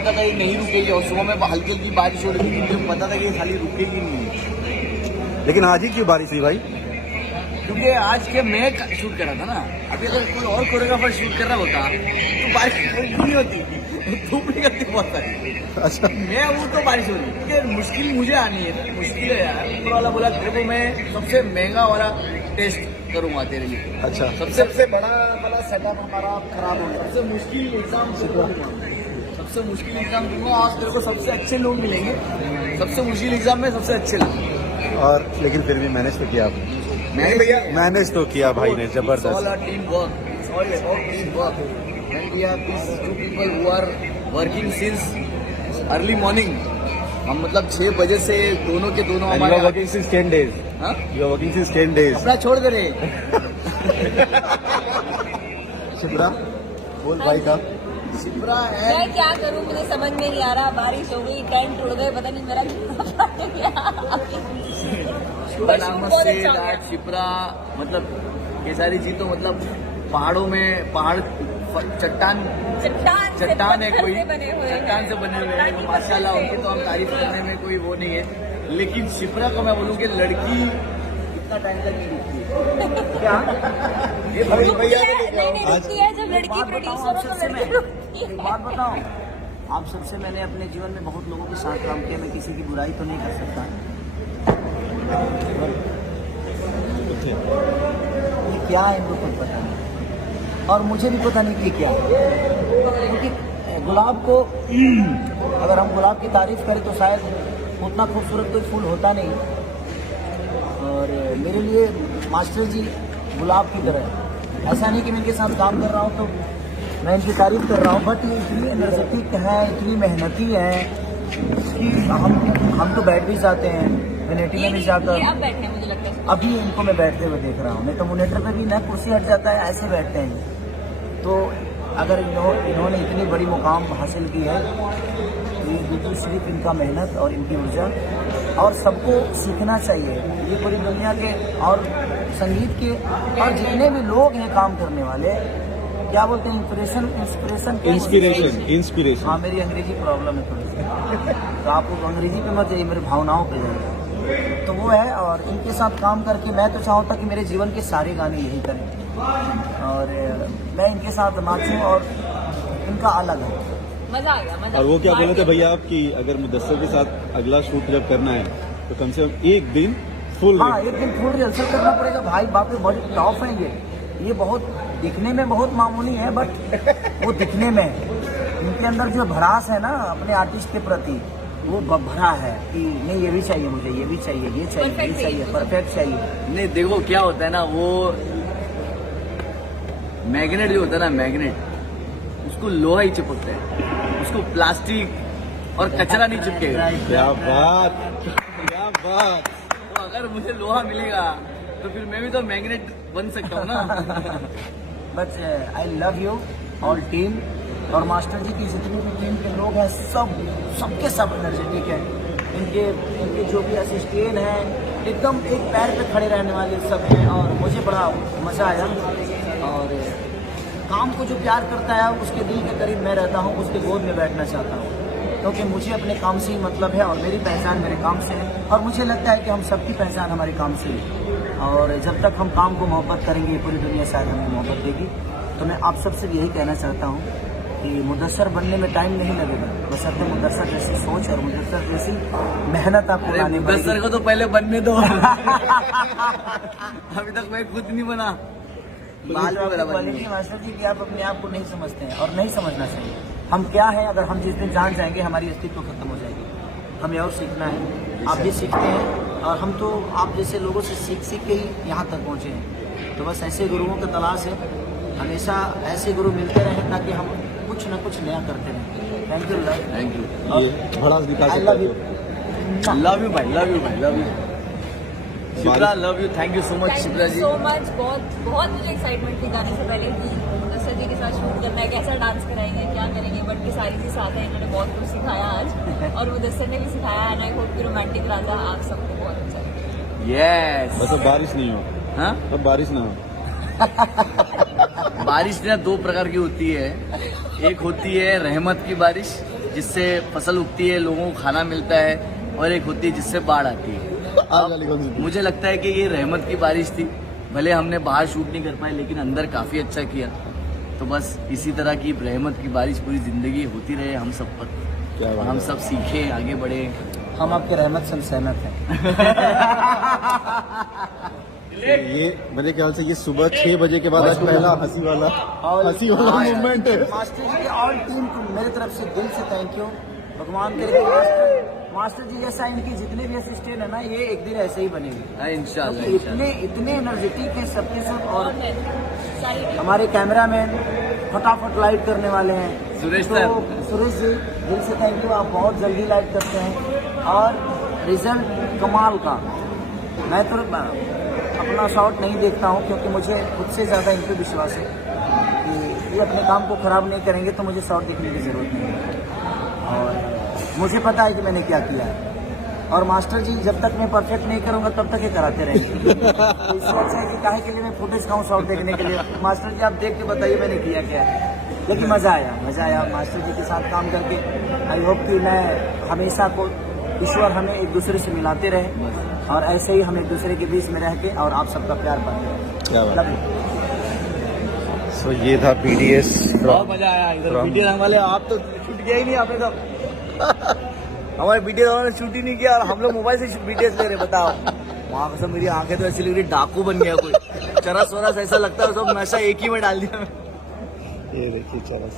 पता था ये नहीं रुकेगी और सुबह में हल्की हल्की बारिश हो रही थी, मुझे पता था कि ये खाली रुकेगी नहीं। लेकिन आज ही क्यों बारिश हुई भाई? क्योंकि आज के मैं शूट कर रहा था ना, अभी अगर कोई और कोरियोग्राफर शूट कर रहा होता तो बारिश नहीं होती, धूप निकलती बहुत सारी। अच्छा, मैं वो तो बारिश हो रही क्योंकि मुश्किल मुझे आनी है, मुश्किल है यार। ऊपर वाला बोला तेरे को मैं सबसे महंगा वाला टेस्ट करूंगा तेरे लिए। अच्छा, सबसे बड़ा वाला सेटअप हमारा खराब हो गया, सबसे मुश्किल एग्जाम सबसे मुश्किल एग्जाम दूंगा और तेरे को सबसे अच्छे लोग मिलेंगे, सबसे मुश्किल एग्जाम में सबसे अच्छे लोग। और लेकिन फिर भी मैनेज तो किया आपने। मैनेज तो किया भाई ने, जबरदस्त। Team work and we have these two people who are working since early morning. हम मतलब 6 बजे से दोनों के दोनों हमारे वर्किंग सिंस 10 days. हाँ? You are working since 10 days. अपना छोड़ दे रहे। शिप्रा बोल भाई का। शिप्रा है, मैं क्या करूं, मुझे समझ में नहीं आ रहा। बारिश हो गई, टेंट उड़ गए, पता नहीं मेरा क्या। शिप्रा मतलब केसारी जी तो मतलब पहाड़ों में चट्टान है, कोई चट्टान से बने हुए हैं माशाल्लाह। उनकी तो हम तारीफ करने में कोई वो नहीं है, लेकिन शिप्रा को मैं बोलूँ कि लड़की इतना टाइम तक नहीं रुकती क्या? ये भैया जब लड़की प्रोड्यूसर बात बताओ, आप सबसे मैंने अपने जीवन में बहुत लोगों के साथ काम किया, मैं किसी की बुराई तो नहीं कर सकता। ये क्या है इनको कुछ पता नहीं, और मुझे भी पता नहीं कि क्या है। क्योंकि गुलाब को अगर हम गुलाब की तारीफ करें तो शायद उतना खूबसूरत कोई फूल होता नहीं, और मेरे लिए मास्टर जी गुलाब की तरह है। ऐसा नहीं कि मैं इनके साथ काम कर रहा हूँ तो मैं इनकी तारीफ कर रहा हूँ, बट ये इतनी एनर्जेटिक है, इतनी मेहनती है कि हम तो बैठ भी जाते हैं वेनेटी में भी जाकर। अब बैठे हैं, मुझे लगता है अभी इनको मैं बैठते हुए देख रहा हूँ, नहीं तो मोनिटर पे भी ना कुर्सी हट जाता है, ऐसे बैठते हैं। तो अगर इन्होंने इतनी बड़ी मुकाम हासिल की है तो ये सिर्फ इनका मेहनत और इनकी ऊर्जा, और सबको सीखना चाहिए। ये पूरी दुनिया के और संगीत के और जितने भी लोग हैं काम करने वाले, क्या बोलते हैं, इंस्पिरेशन। हाँ, मेरी अंग्रेजी प्रॉब्लम है थोड़ी सी, तो आप अंग्रेजी पे मत जाइए, मेरी भावनाओं पे जाइए। तो वो है, और इनके साथ काम करके मैं तो चाहता कि मेरे जीवन के सारे गाने यही करें और मैं इनके साथ नाचूं, और इनका अलग है, मजा आ गया। और वो क्या बोले थे भैया आप कि अगर मुदस्सर के साथ अगला शूट जब करना है तो कम से कम एक दिन फुल, हाँ एक दिन फुल रिहर्सल करना पड़ेगा भाई। बाप रे, बड़ी टॉप है ये बहुत दिखने में बहुत मामूली है, बट वो दिखने में इनके अंदर जो भड़ास है ना अपने आर्टिस्ट के प्रति, वो भरा है कि नहीं ये भी चाहिए मुझे, ये भी चाहिए, ये चाहिए, ये चाहिए, परफेक्ट चाहिए। नहीं देखो क्या होता है ना, वो मैग्नेट जो होता है ना, मैग्नेट उसको लोहा ही चिपकता है, उसको प्लास्टिक और कचरा नहीं चिपकेगा। क्या बात, क्या बात। तो अगर मुझे लोहा मिलेगा तो फिर मैं भी तो मैग्नेट बन सकता हूँ ना। But I love you all team, और मास्टर जी की जितने भी टीम के लोग हैं सबके सब एनर्जेटिक है। इनके जो भी असिस्टेंट हैं एकदम एक पैर पे खड़े रहने वाले सब हैं, और मुझे बड़ा मज़ा आया। और काम को जो प्यार करता है उसके दिल के करीब मैं रहता हूँ, उसके गोद में बैठना चाहता हूँ, क्योंकि मुझे अपने काम से ही मतलब है, और मेरी पहचान मेरे काम से है, और मुझे लगता है कि हम सबकी पहचान हमारे काम से है। और जब तक हम काम को मोहब्बत करेंगे पूरी दुनिया शायद हमें मोहब्बत देगी। तो मैं आप सबसे यही कहना चाहता हूँ कि मुदस्सर बनने में टाइम नहीं लगेगा, बस अपने मुदस्सर जैसी सोच और मुदस्सर जैसी मेहनत आपको लाने पड़ेगी। मुदस्सर को तो पहले बनने दो। अभी तक मैं खुद नहीं बना। मास्टर जी कि आप अपने आप को नहीं समझते हैं, और नहीं समझना चाहिए। हम क्या है, अगर हम जिस दिन जान जाएंगे हमारी अस्तित्व खत्म हो जाएगी। हमें और सीखना है, आप भी सीखते हैं, और हम तो आप जैसे लोगों से सीख के ही यहाँ तक पहुँचे हैं। तो बस ऐसे गुरुओं की तलाश है, हमेशा ऐसे गुरु मिलते रहें ताकि हम कुछ न कुछ नया करते रहें। Thank you, thank you. बड़ा दिखा I love you, love you भाई, लव यू भाई, love you Shipra, love you, thank you so much Shipra ji. So much, बहुत मुझे एक्साइटमेंट थी गाने से पहले कि मुदस्सर जी के साथ शूट करना है, कैसा डांस कराएंगे, क्या करेंगे, बट केसारी जी साथ हैं, इन्होंने बहुत कुछ सिखाया आज, और मुदस्सर ने भी सिखाया है। आई होप कि रोमांटिक राजा आप सबको बहुत अच्छा लगे। यस, बस अब बारिश नहीं हो, हाँ अब बारिश ना हो। बारिश ना दो प्रकार की होती है, एक होती है रहमत की बारिश जिससे फसल उगती है, लोगों को खाना मिलता है, और एक होती है जिससे बाढ़ आती है। आज वाली कौन सी थी? मुझे लगता है कि ये रहमत की बारिश थी। भले हमने बाहर शूट नहीं कर पाए, लेकिन अंदर काफी अच्छा किया। तो बस इसी तरह की रहमत की बारिश पूरी जिंदगी होती रहे हम सब पर, क्या और बात हम है। सब सीखें, आगे बढ़े। हम आपके रहमत से सहमत हैं। ये मेरे ख्याल से ये सुबह 6 बजे के बाद आज पहला हंसी वाला मूवमेंट है। मास्टर जी की ऑल टीम को मेरी तरफ से दिल से थैंक यू। भगवान करे कि मास्टर जी जैसा इनकी जितने भी असिस्टेंट है ना, ये एक दिन ऐसे ही बनेंगे। इंशाल्लाह, क्योंकि इंशाल्लाह। इतने एनर्जेटिक है सबके सब, और सारी टीम हमारे कैमरामैन फटाफट लाइट करने वाले हैं। सुरेश तो साहब। सुरेश जी दिल से थैंक यू, आप बहुत जल्दी लाइट करते हैं और रिजल्ट कमाल का। मैं तो अपना शॉट नहीं देखता हूँ, क्योंकि मुझे खुद से ज़्यादा इन पर विश्वास है कि ये अपने काम को ख़राब नहीं करेंगे, तो मुझे शॉट देखने की ज़रूरत नहीं है। और मुझे पता है कि मैंने क्या किया है, और मास्टर जी जब तक मैं परफेक्ट नहीं करूँगा तब तक ये कराते रहेंगे। तो इससे अच्छा है कि काहे के लिए मैं फुटेज खाऊँ शॉट देखने के लिए। मास्टर जी आप देख के बताइए मैंने किया क्या है। लेकिन मज़ा आया मास्टर जी के साथ काम करके। आई होप कि मैं हमेशा को ईश्वर हमें एक दूसरे से मिलाते रहे, और ऐसे ही हम एक दूसरे के बीच में रह के और आप सबका प्यार पाते रहे। क्या बात लव है। यू। सो ये था BTS बहुत मजा आया इधर। from- वीडियो वाले आप तो शूट किया ही नहीं आपने तो। हमारे वीडियो वालों ने शूट ही नहीं किया, और हम लोग मोबाइल से वीडियोस ले रहे। बताओ, वहाँ कसम मेरी आंखें तो ऐसी लग रही डाकू बन गया कोई। चरस वरस ऐसा लगता है सब नशा एक ही में डाल दिया। ये देखिए चरस।